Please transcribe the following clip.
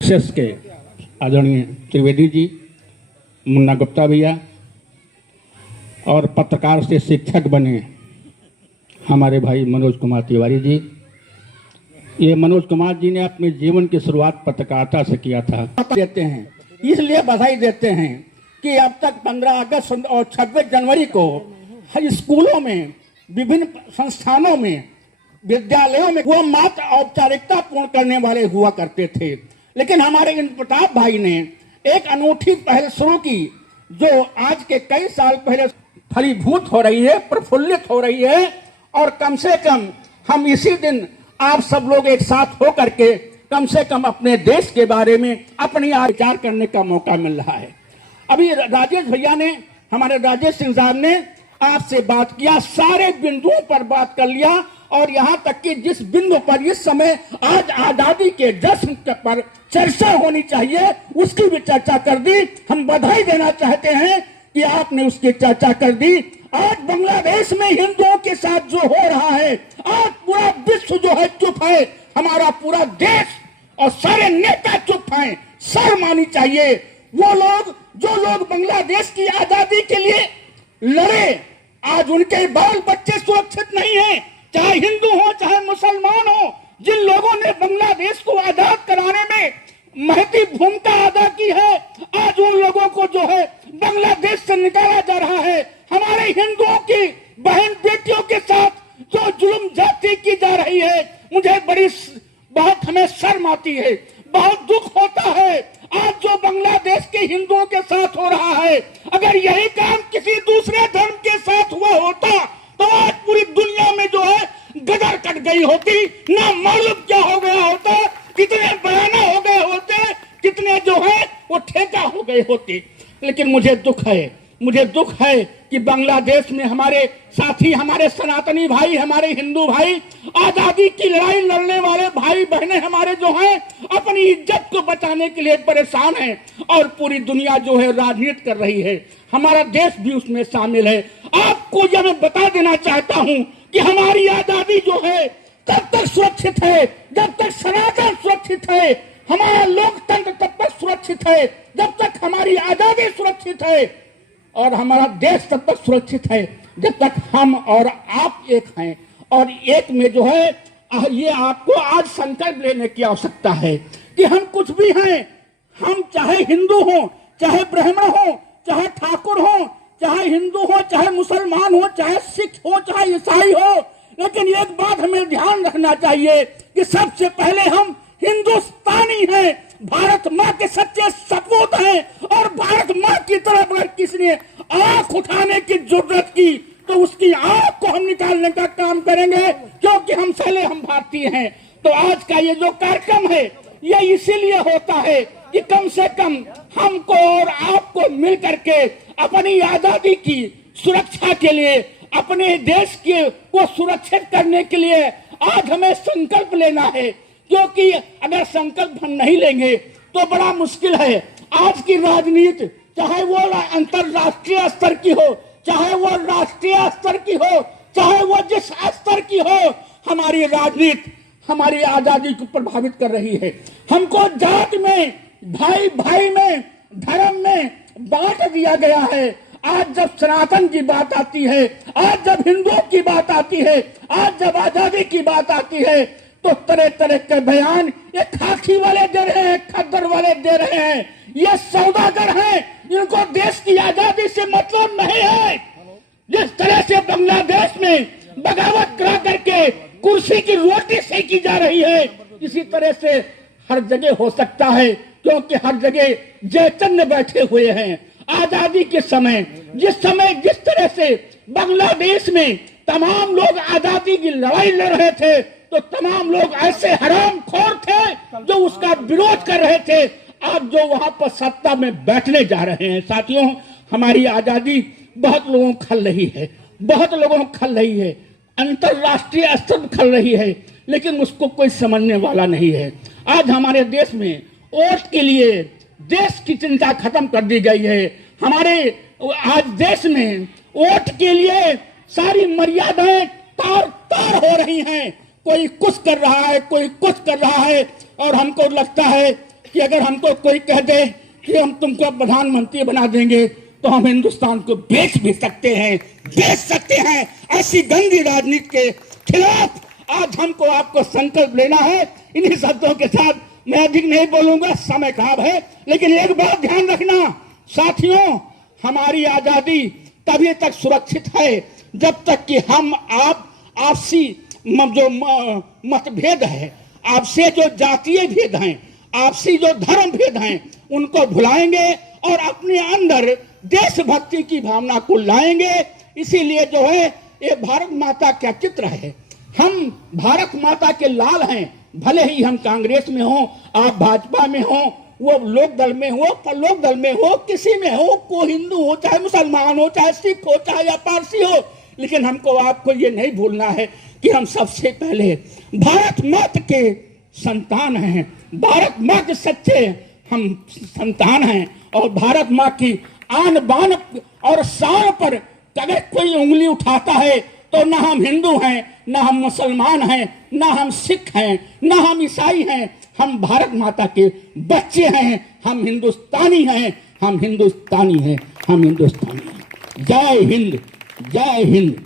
Access के आदरणीय त्रिवेदी जी, मुन्ना गुप्ता भैया और पत्रकार से शिक्षक बने हमारे भाई मनोज कुमार तिवारी जी। ये मनोज कुमार जी ने अपने जीवन की शुरुआत पत्रकारिता से किया था। देते हैं इसलिए बधाई देते हैं कि अब तक 15 अगस्त और 26 जनवरी को हर स्कूलों में, विभिन्न संस्थानों में, विद्यालयों में वो मात्र औपचारिकता पूर्ण करने वाले हुआ करते थे। लेकिन हमारे इंद्र प्रताप भाई ने एक अनूठी पहल शुरू की जो आज के कई साल पहले फलीभूत हो रही है, प्रफुल्लित हो रही है। और कम से कम हम इसी दिन आप सब लोग एक साथ हो करके कम से कम अपने देश के बारे में अपनी विचार करने का मौका मिल रहा है। अभी राजेश भैया ने, हमारे राजेश सिंह साहब ने आपसे बात किया, सारे बिंदुओं पर बात कर लिया और यहाँ तक कि जिस बिंदु पर इस समय आज आजादी के जश्न पर चर्चा होनी चाहिए उसकी भी चर्चा कर दी। हम बधाई देना चाहते हैं कि आपने उसकी चर्चा कर दी। आज बांग्लादेश में हिंदुओं के साथ जो हो रहा है, आज पूरा विश्व जो है चुप है, हमारा पूरा देश और सारे नेता चुप हैं। शर्म आनी चाहिए। वो लोग जो लोग बांग्लादेश की आजादी के लिए लड़े, आज उनके बाल बच्चे सुरक्षित नहीं है, चाहे हिंदू हो चाहे मुसलमान हो। जिन लोगों ने बांग्लादेश को आजाद कराने में महती भूमिका अदा की है, आज उन लोगों को जो है बांग्लादेश से निकाला जा रहा है। हमारे हिंदुओं की बहन बेटियों के साथ जो जुल्म ज्यादती की जा रही है, मुझे बहुत हमें शर्म आती है, बहुत दुख होता है। आज जो बांग्लादेश के हिंदुओं के साथ हो रहा है, अगर यही काम किसी दूसरे धर्म के साथ हुआ होता तो आज पूरी दुनिया में जो है गदर कट गई होती, ना मालूम क्या हो गया होता, कितने बयाना हो गए होते, कितने जो है वो ठेका हो गए होते। लेकिन मुझे दुख है कि बांग्लादेश में हमारे साथी, हमारे सनातनी भाई, हमारे हिंदू भाई, आजादी की लड़ाई लड़ने वाले भाई बहनें हमारे जो हैं अपनी इज्जत को बचाने के लिए परेशान हैं और पूरी दुनिया जो है राजनीति कर रही है। हमारा देश भी उसमें शामिल है। आपको यह मैं बता देना चाहता हूं कि हमारी आजादी जो है तब तक सुरक्षित है जब तक सनातन सुरक्षित है, हमारा लोकतंत्र तब तक सुरक्षित है जब तक हमारी आजादी सुरक्षित है, और हमारा देश तब तक सुरक्षित है जब तक हम और आप एक हैं। और एक में जो है ये आपको आज संकल्प लेने की आवश्यकता है कि हम कुछ भी हैं, हम चाहे हिंदू हो, चाहे ब्राह्मण हो, चाहे ठाकुर हो, चाहे हिंदू हो, चाहे मुसलमान हो, चाहे सिख हो, चाहे ईसाई हो, लेकिन एक बात हमें ध्यान रखना चाहिए कि सबसे पहले हम हिंदुस्तानी हैं, भारत माँ के सच्चे सपूत हैं। और भारत माँ की तरफ अगर किसी ने आंख उठाने की जरूरत की तो उसकी आंख को हम निकालने का काम करेंगे, क्योंकि हम भारतीय हैं। तो आज का ये जो कार्यक्रम है ये इसीलिए होता है कि कम से कम हमको और आपको मिल करके अपनी आजादी की सुरक्षा के लिए, अपने देश को सुरक्षित करने के लिए आज हमें संकल्प लेना है। क्योंकि अगर संकल्प हम नहीं लेंगे तो बड़ा मुश्किल है। आज की राजनीति, चाहे वो अंतरराष्ट्रीय स्तर की हो, चाहे वो राष्ट्रीय स्तर की हो, चाहे वो जिस स्तर की हो, हमारी राजनीति हमारी आजादी को प्रभावित कर रही है। हमको जात में, भाई भाई में, धर्म में बांट दिया गया है। आज जब सनातन की बात आती है, आज जब हिंदुओं की बात आती है, आज जब आजादी की बात आती है, तो तरह तरह के बयान ये खाकी वाले दे रहे हैं, खद्दर वाले दे रहे हैं, ये सौदागर हैं, इनको देश की आजादी से मतलब नहीं है। जिस तरह से बांग्लादेश में बगावत करा करके कुर्सी की रोटी सेकी जा रही है, इसी तरह से हर जगह हो सकता है, क्योंकि हर जगह जयचंद बैठे हुए हैं। आजादी के समय जिस तरह से बांग्लादेश में तमाम लोग आजादी की लड़ाई लड़ रहे थे, तो तमाम लोग ऐसे हरामखोर थे जो उसका विरोध कर रहे थे। आज जो वहां पर सत्ता में बैठने जा रहे हैं, साथियों, हमारी आजादी बहुत लोगों को खल रही है, बहुत लोगों को खल रही है, अंतरराष्ट्रीय स्तर पर खल रही है, लेकिन उसको कोई समझने वाला नहीं है। आज हमारे देश में वोट के लिए देश की चिंता खत्म कर दी गई है। हमारे आज देश में वोट के लिए सारी मर्यादाएं तार तार हो रही हैं। कोई कुछ कर रहा है, कोई कुछ कर रहा है, और हमको लगता है कि अगर हमको कोई कह दे कि हम तुमको प्रधानमंत्री बना देंगे तो हम हिंदुस्तान को बेच भी सकते हैं, बेच सकते हैं। ऐसी गंदी राजनीति के खिलाफ आज हमको आपको संकल्प लेना है। इन्हीं शब्दों के साथ मैं अधिक नहीं बोलूंगा, समय खराब है। लेकिन एक बात ध्यान रखना साथियों, हमारी आजादी तभी तक सुरक्षित है जब तक कि हम आपसी जो मतभेद है, आपसे जो जातीय भेद हैं, आपसी जो धर्म भेद हैं, उनको भुलाएंगे और अपने अंदर देशभक्ति की भावना को लाएंगे। इसीलिए जो है ये भारत माता का चित्र है। हम भारत माता के लाल हैं, भले ही हम कांग्रेस में हो, आप भाजपा में हो, वो लोक दल में हो, लोक दल में हो, किसी में हो, कोई हिंदू हो, चाहे मुसलमान हो, चाहे सिख हो, चाहे या पारसी हो, लेकिन हमको आपको ये नहीं भूलना है कि हम सबसे पहले भारत माता के संतान हैं, भारत माँ के सच्चे हम संतान हैं। और भारत माँ की आन बान और शान पर अगर कोई उंगली उठाता है तो ना हम हिंदू हैं, ना हम मुसलमान हैं, ना हम सिख हैं, ना हम ईसाई हैं, हम भारत माता के बच्चे हैं, हम हिंदुस्तानी हैं, हम हिंदुस्तानी हैं, हम हिंदुस्तानी हैं। जय हिंद, जय हिंद।